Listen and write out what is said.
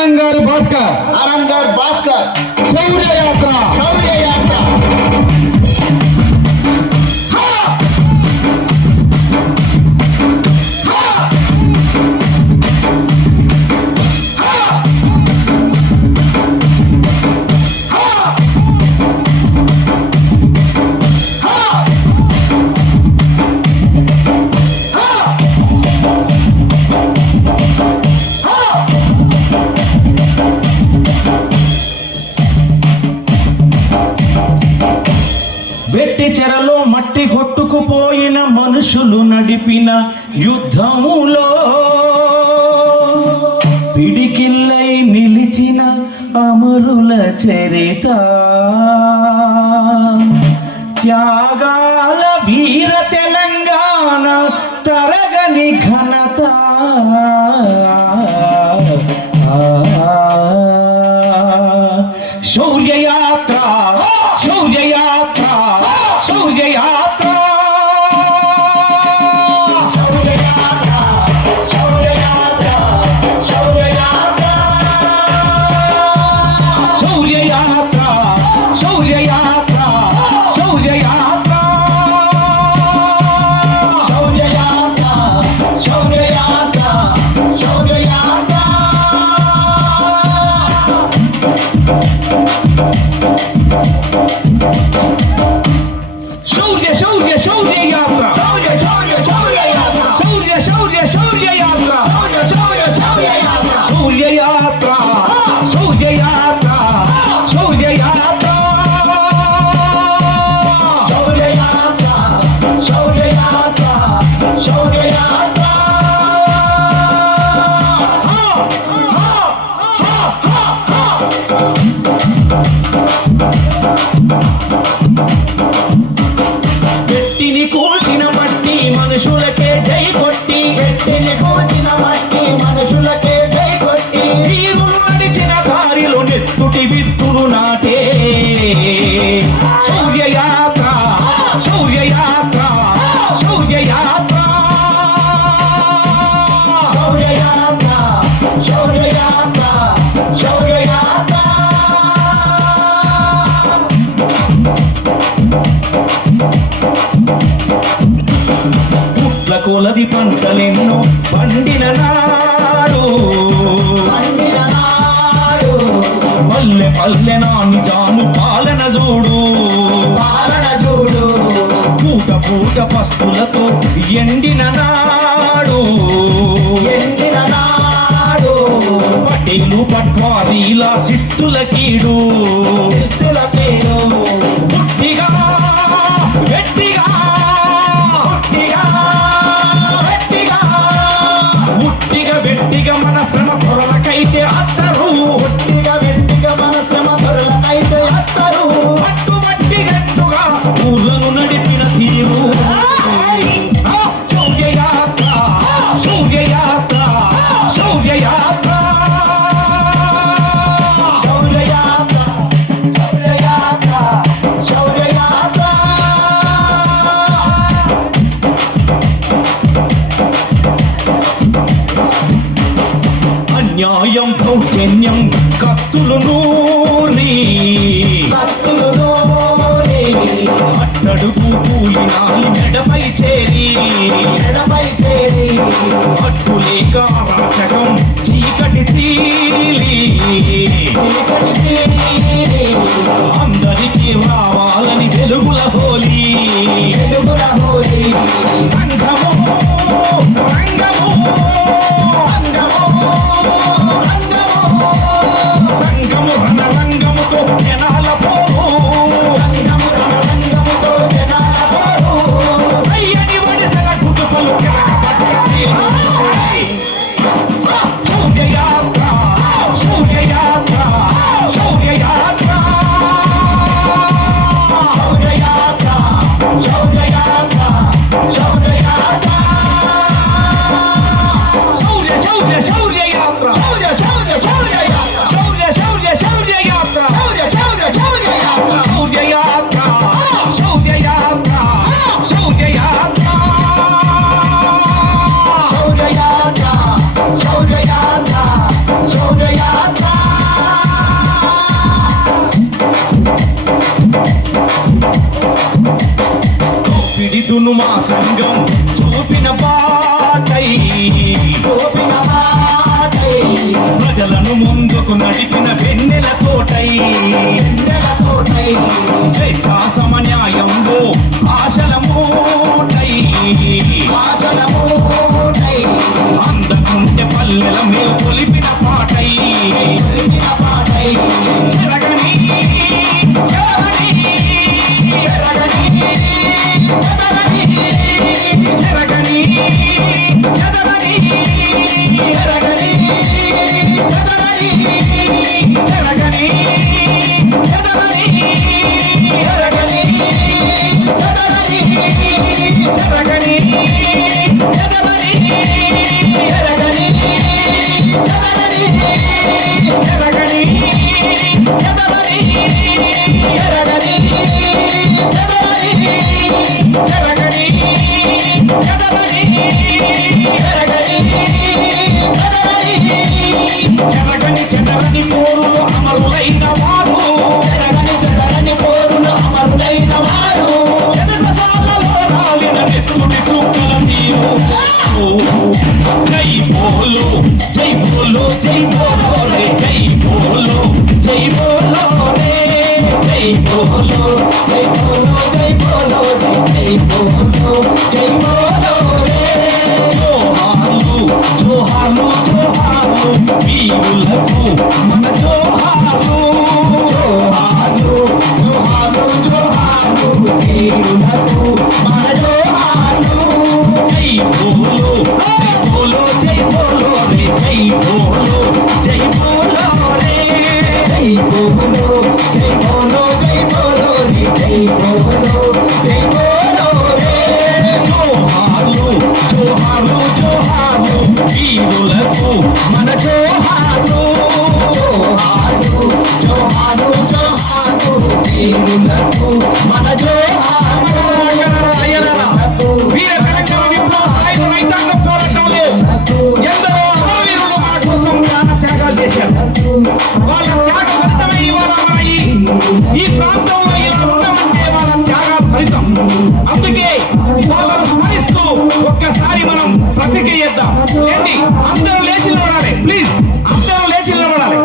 అరంగారు భాస్కర్ శౌర్య యాత్ర వెట్టి చెరలో మట్టి కొట్టుకుపోయిన మనుషులు నడిపిన యుద్ధములో పిడికిల్లై నిలిచిన అమరుల చరిత త్యాగాల వీర తెలంగాణ తరగని ఘనత శౌర్యయాత్ర శౌర్యయాత్ర శౌర్యయాత్ర శౌర్యయాత్ర శౌర్యయాత్ర శౌర్యయాత్ర శౌర్య శౌర్య శౌర్య యాత్ర శౌర్య శౌర్య శౌర్య యాత్ర శౌర్య శౌర్య శౌర్య యాత్ర శౌర్య శౌర్య శౌర్య యాత్ర శౌర్య యాత్ర శౌర్య యాత్ర శౌర్య యాత్ర శౌర్య యాత్ర శౌర్య యాత్ర పెట్టిని కూల్చిన మట్టి మనుషులకే జై కొట్టి పెట్టిని కూల్చిన మట్టి మనుషులకే జై కొట్టి వీరులు నడిచిన దారిలో నెత్తుటి విత్తులు నాటే శౌర్యయాత్ర శౌర్యయాత్ర శౌర్యయాత్ర శౌర్యయాత్ర శౌర్యయాత్ర శౌర్యయాత్ర పుట్ల కొలది పంటలెన్నో పండిన నాడు పల్లె పల్లె నాని జాను పాలన చూడు పూట పూట పస్తులతో ఎండిన నాడు పటేలు పట్వారీల శిస్తుల కీడు పుట్టిగా గట్టిగా ఉట్టిగా వెట్టిగా మన శ్రమ పొరలకైతే అత్తరు ఉట్టిగా వెట్టిగా మన శ్రమ పొరలకైతే అత్తరు పట్టుబట్టి గట్టుగా ఊళ్ళను నడిపిన తీరు శౌర్యయాత్ర శౌర్యయాత్ర శౌర్యయాత్ర శౌర్యయాత్ర శౌర్యయాత్ర శౌర్యయాత్ర అన్యాయం దౌర్జన్యం కత్తులు నూరి అట్టడుగు కూలినాలి మెడపై చేరి అట్టు లేక రాచకం చీకటి తీలి అందరికీ రావాలని వెలుగుల హోలీ సంఘము రంగము సంఘము రణరంగముతో జనాల పోరు సయ్యని వడిసెల కుటుపలు శౌర్యయాత్ర శౌర్యయాత్ర శౌర్య యాత్ర పిడితును మా సంఘం చూపిన బాటై ప్రజలను ముందుకు నడిపిన వెన్నెల తోటై స్వేచ్ఛా సమన్యాయంలో ఆశల మూటై అందకుంటే పల్లెల మేలు కొలిపిన పాటై చెరగని చెరగని పోరులో అమరులైన వారు చెరసాలలో రాలిన నెత్తుడి చుక్కల నీరు జై బోలో జై బోలో జై బోలో రే జై బోలో జై బోలో రే జై బోలో జై బోలో జై బోలో రే జై బోలో జై బోలో రే జోహార్లు జోహార్లు జోహార్లు వీరులకు మన జోహార్లు జోహార్లు జోహార్లు జోహార్లు వీరులకు మన జోహార్లు జై బోలో జై బోలో జై బోలో రే జై బోలో జై బోలో రే జై బోలో జై బోలో జై బోలో రే జై బోలో జై బోలో రే జోహార్లు జోహార్లు జోహార్లు వీరులకు మన జోహార్లు జోహార్లు జోహార్లు జోహార్లు వీరులకు మన జోహార్లు వీర తెలంగాణ విప్లవ సాయుధ రైతాంగ పోరాటంలో ఎందరో అమరవీరులు మన కోసం ప్రాణ త్యాగాలు చేశారు. వాళ్ళ త్యాగ ఫలితమే ఇవాళ మన ఈ ప్రాంతంలో ఇలా ఉన్నామంటే వాళ్ళ త్యాగ ఫలితం. అందుకే వాళ్ళను స్మరిస్తూ ఒక్కసారి మనం ప్రతిజ్ఞ చేద్దాం. ఏంటి అందరూ లేచి నిలబడాలి, ప్లీజ్ అందరూ లేచి నిలబడాలి.